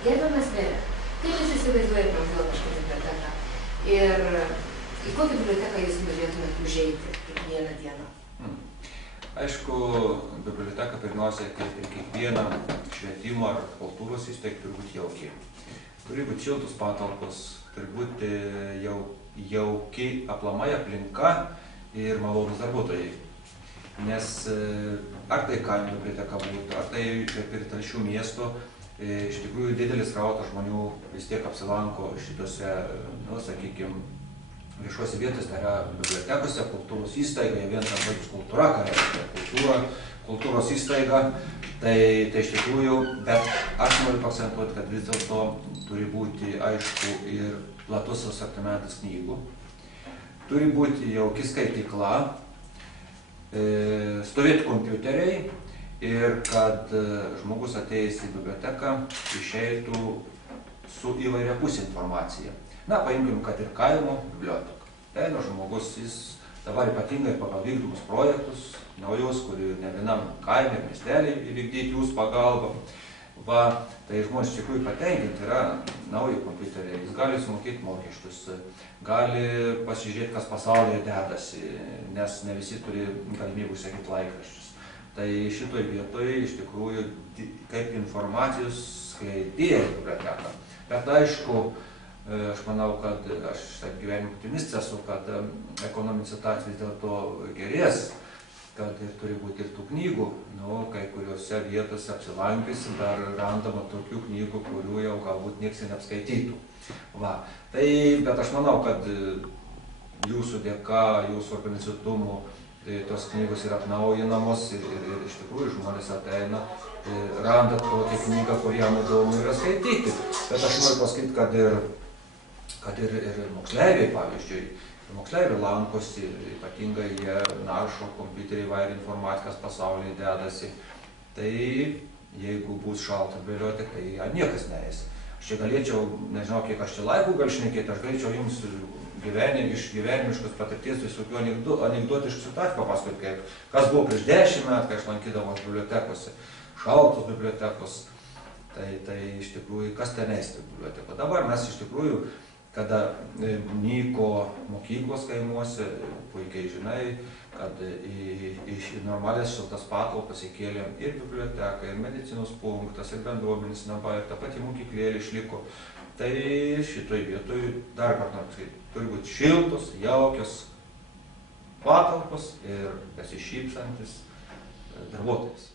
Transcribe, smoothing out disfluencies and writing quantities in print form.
Gerbiamas mere, kaip jūs įsivaizduojate Naujomiško biblioteką ir į kokią biblioteką jūs norėtumėte užeiti kiekvieną dieną? Aišku, biblioteka pirmiausia, kaip ir kiekviena švietimo ar kultūros įstaiga, turi būti jauki. Turi būti šiltos patalpos, turi būti jauki aplamai aplinka ir malonūs darbuotojai. Nes ar tai kaimo biblioteka būtų, ar tai kaip ir Telšių miesto, iš tikrųjų didelis srautas žmonių vis tiek apsilanko šitose, sakykime, viešuose vietose, tai yra bibliotekose, kultūros įstaiga, vien tam žodis kultūra, ką reiškia kultūros įstaiga, tai iš tikrųjų, bet aš noriu akcentuoti, kad vis dėlto turi būti aišku ir platus asortimentas knygų, turi būti jauki skaitykla, stovėti kompiuteriai ir kad žmogus atėjęs į biblioteką išeitų su įvairiapusė informacija. Na, paimkim, kad ir kaimo biblioteka. Eina žmogus, jis dabar ypatingai pagal vykdomus projektus, naujus, kurių ne vienam kaime ir miestelį įvykdyti jūsų pagalbą. Tai žmonės iš tikrųjų patenkinti yra nauji kompiuteriai, jis gali sumokėti mokesčius, gali pasižiūrėti, kas pasaulyje dedasi, nes ne visi turi galimybę užsakyti laikraščius. Tai šitoj vietoje iš tikrųjų kaip informacijos skleidėja biblioteka. Bet aišku, aš manau, kad aš gyvenimo optimistas esu, kad ekonominė situacija vis dėlto gerės, kad ir turi būti ir tų knygų, kai kuriuose vietose apsilankys, dar randama tokių knygų, kurių jau galbūt nieks neapskaitytų. Bet aš manau, kad jūsų dėka, jūsų organizuotumo, tos knygos yra atnaujinamos ir iš tikrųjų žmonės ateina, randa tokią knygą, kur jam įdomu yra skaityti. Bet aš noriu pasakyti, kad ir moksleiviai, pavyzdžiui, moksleiviai lankosi, ypatingai jie naršo kompiuterį įvairią informaciją, kas pasaulyje dedasi. Tai jeigu bus šalta biblioteka, tai ją niekas neeis. Aš čia galėčiau, nežinau, kiek aš čia laikų gal šnekėti, aš galėčiau jums iš gyvenimiškos patirties visokių anekdotiškų situacijų papasakoti, kas buvo prieš 10 metų, kai aš lankydavau bibliotekose, šaltos bibliotekos, tai iš tikrųjų, kas ten esti biblioteko. Dabar mes iš tikrųjų, kada nyko mokyklos kaimuose, puikiai žinai, kad iš normalias šiltas patalpas įkėlėm ir biblioteką, ir medicinos punktas, ir bendruomenės namai, ir ta pati mokyklėlė išliko. Tai šitoj vietoj dar kartą noriu pasakyti, turi būti šiltos, jaukios patalpos ir besišypsantis darbuotojas.